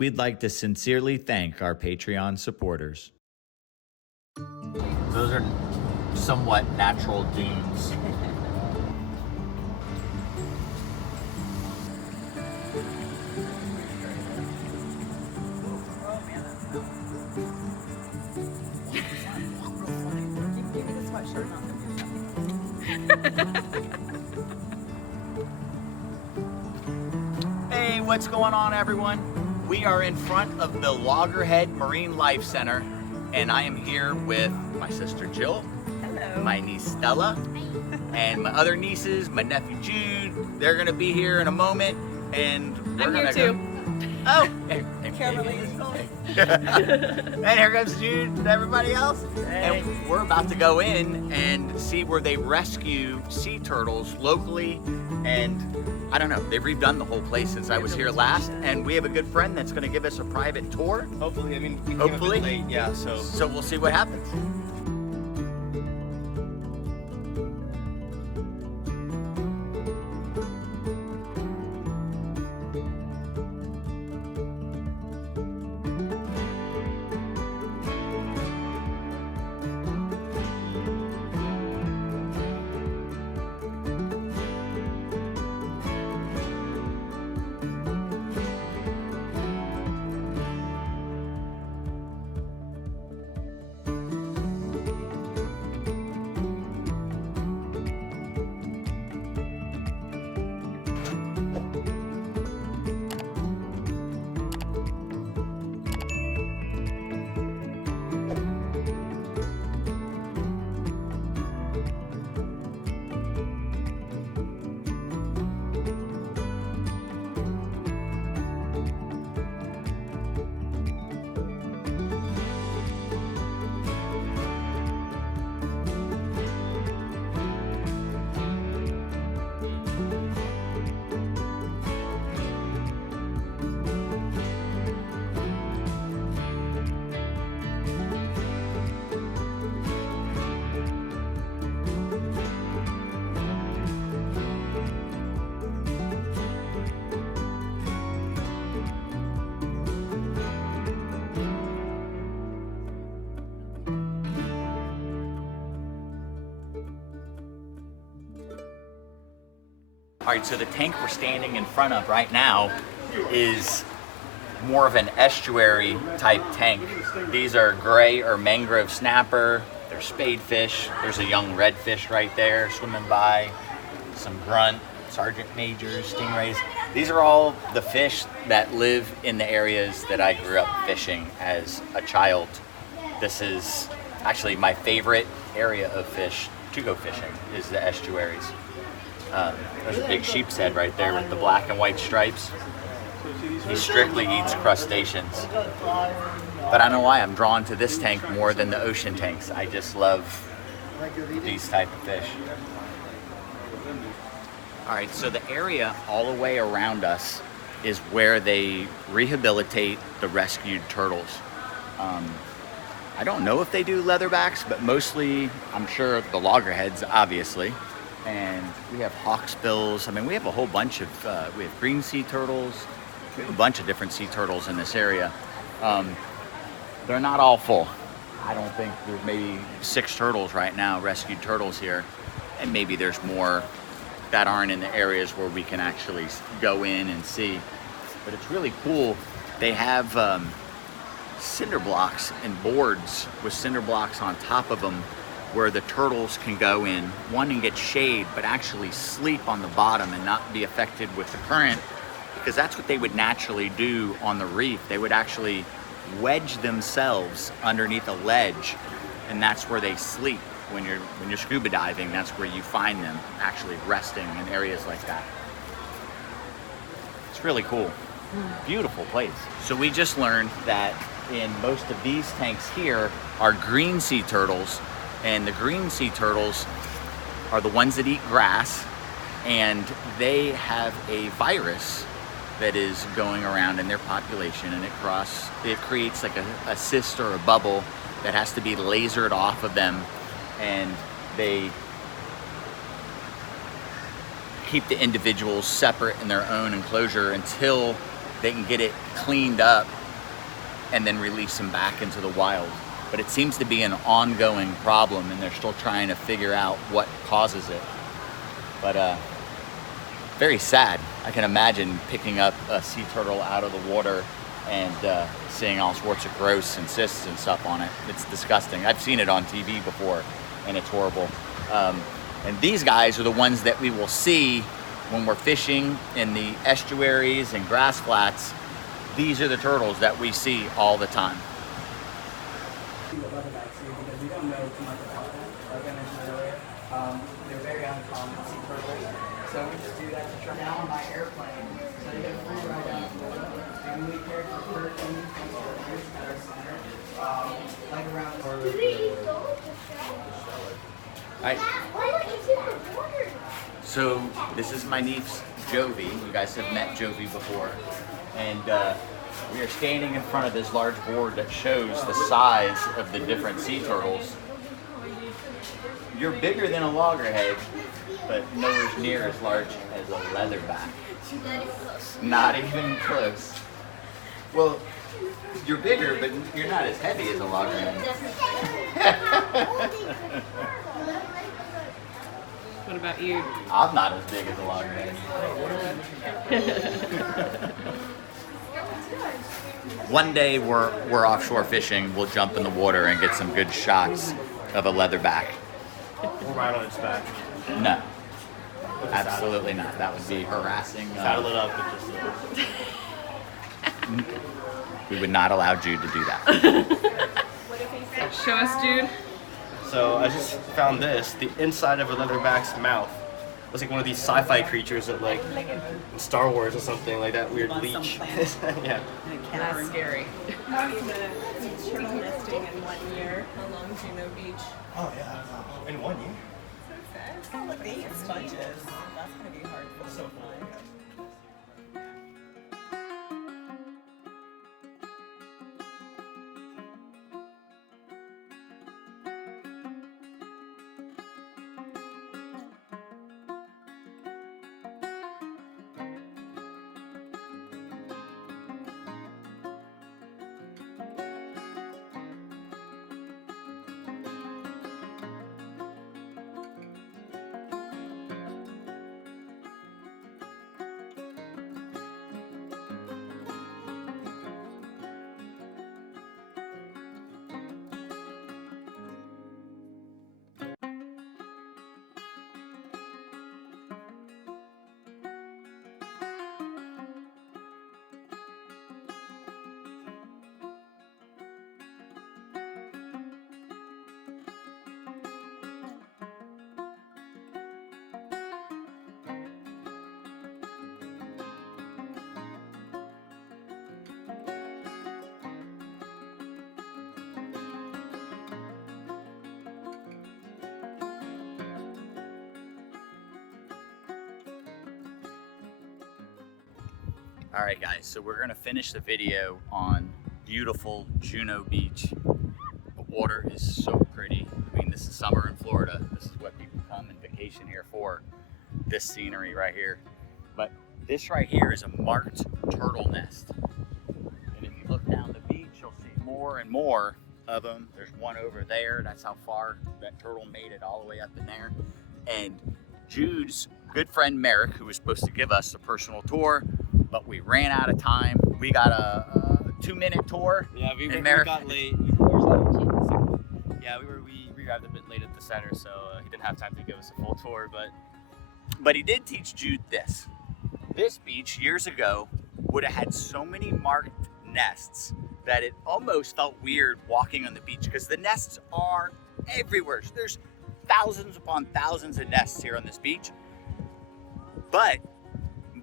we'd like to sincerely thank our Patreon supporters. Those are somewhat natural dunes. Hey, what's going on, everyone? We are in front of the Loggerhead Marinelife Center, and I am here with my sister Jill, hello, my niece Stella, and my other nieces, my nephew Jude. They're gonna be here in a moment, and we're I'm gonna here go. too. Oh, Kimberly. and here comes Jude and everybody else. Hey. And we're about to go in and see where they rescue sea turtles locally. And I don't know, they've redone the whole place since I was here last. And we have a good friend that's going to give us a private tour. Hopefully, I mean, we came Hopefully. a bit late, yeah, so. So we'll see what happens. All right, so the tank we're standing in front of right now is more of an estuary type tank. These are gray or mangrove snapper, they're spadefish, there's a young redfish right there swimming by, some grunt, sergeant majors, stingrays. These are all the fish that live in the areas that I grew up fishing as a child. This is actually my favorite area of fish to go fishing, is the estuaries. There's a big sheep's head right there with the black and white stripes. He strictly eats crustaceans. But I don't know why I'm drawn to this tank more than the ocean tanks. I just love these type of fish. All right, so the area all the way around us is where they rehabilitate the rescued turtles. I don't know if they do leatherbacks, but mostly I'm sure the loggerheads, obviously. And we have hawksbills. I mean, we have a whole bunch of, we have green sea turtles. We have a bunch of different sea turtles in this area. They're not all full. I don't think there's maybe 6 turtles right now, rescued turtles here. And maybe there's more that aren't in the areas where we can actually go in and see. But it's really cool. They have cinder blocks and boards with cinder blocks on top of them where the turtles can go in, one, and get shade, but actually sleep on the bottom and not be affected with the current, because that's what they would naturally do on the reef. They would actually wedge themselves underneath a ledge, and that's where they sleep. When you're scuba diving, that's where you find them actually resting in areas like that. It's really cool. Beautiful place. So we just learned that in most of these tanks here are green sea turtles, and the green sea turtles are the ones that eat grass, and they have a virus that is going around in their population, and it creates like a cyst or a bubble that has to be lasered off of them, and they keep the individuals separate in their own enclosure until they can get it cleaned up and then release them back into the wild. But it seems to be an ongoing problem, and they're still trying to figure out what causes it. But very sad. I can imagine picking up a sea turtle out of the water and seeing all sorts of gross and cysts and stuff on it. It's disgusting. I've seen it on TV before, and it's horrible. And these guys are the ones that we will see when we're fishing in the estuaries and grass flats. These are the turtles that we see all the time. Leatherbacks here because we don't know too much about them. Like I mentioned earlier, they're very uncommon sea turtles. So we just do that to try down on my airplane. So you get a free ride down to Florida. And we care for hurricanes and storms at our center. Like around Right. So this is my niece Jovi. You guys have met Jovi before, and we are standing in front of this large board that shows the size of the different sea turtles. You're bigger than a loggerhead, but nowhere near as large as a leatherback. Not even close. Well, you're bigger, but you're not as heavy as a loggerhead. What about you? I'm not as big as a loggerhead. One day we're offshore fishing, we'll jump in the water and get some good shots of a leatherback. We'll ride on its back. No, absolutely not. That would be harassing. Saddle it up and just... We would not allow Jude to do that. Show us, Jude. So I just found this. The inside of a leatherback's mouth looks like one of these sci-fi creatures that, like, in Star Wars or something, like that weird leech. Yeah. That's scary. I'm gonna teach turtle nesting in 1 year along Juno Beach. Oh yeah. In 1 year. Oh, look, they eat sponges. That's gonna be hard for so fun. All right, guys, so we're gonna finish the video on beautiful Juno Beach. The water is so pretty. I mean, this is summer in Florida. This is what people come and vacation here for, this scenery right here. But this right here is a marked turtle nest. And if you look down the beach, you'll see more and more of them. There's one over there. That's how far that turtle made it, all the way up in there. And Jude's good friend Merrick, who was supposed to give us a personal tour, but we ran out of time. We got a 2-minute tour. Yeah, we Merrick, got late. Yeah, we arrived a bit late at the center, so he didn't have time to give us a full tour, but he did teach Jude this. This beach years ago would have had so many marked nests that it almost felt weird walking on the beach, because the nests are everywhere. So there's thousands upon thousands of nests here on this beach. But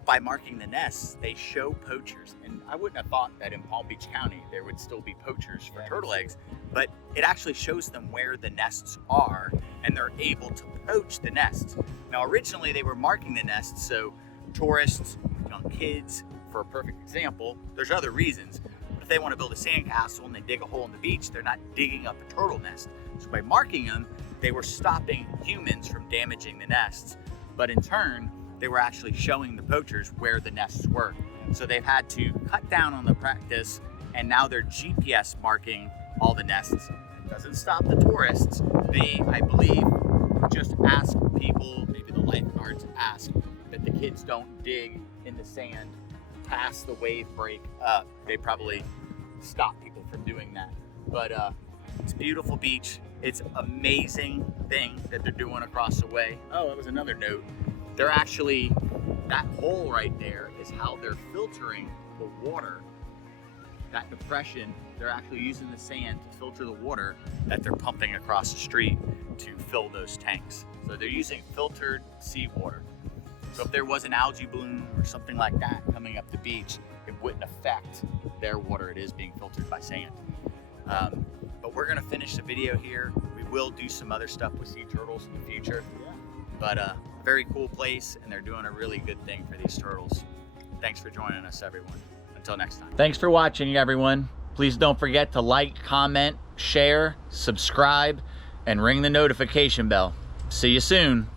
by marking the nests, they show poachers. And I wouldn't have thought that in Palm Beach County there would still be poachers for turtle eggs, but it actually shows them where the nests are, and they're able to poach the nests. Now, originally they were marking the nests so tourists, young kids, for a perfect example, there's other reasons, but if they want to build a sandcastle and they dig a hole in the beach, they're not digging up a turtle nest. So by marking them, they were stopping humans from damaging the nests, but in turn, they were actually showing the poachers where the nests were. So they've had to cut down on the practice, and now they're GPS marking all the nests. Doesn't stop the tourists. They, I believe, just ask people, maybe the lifeguards ask that the kids don't dig in the sand past the wave break up. They probably stop people from doing that. But it's a beautiful beach. It's amazing thing that they're doing across the way. Oh, that was another note. They're actually, that hole right there is how they're filtering the water. That depression, they're actually using the sand to filter the water that they're pumping across the street to fill those tanks. So they're using filtered seawater. So if there was an algae bloom or something like that coming up the beach, it wouldn't affect their water. It is being filtered by sand. But we're gonna finish the video here. We will do some other stuff with sea turtles in the future. But very cool place, and they're doing a really good thing for these turtles. Thanks for joining us, everyone. Until next time. Thanks for watching, everyone. Please don't forget to like, comment, share, subscribe, and ring the notification bell. See you soon.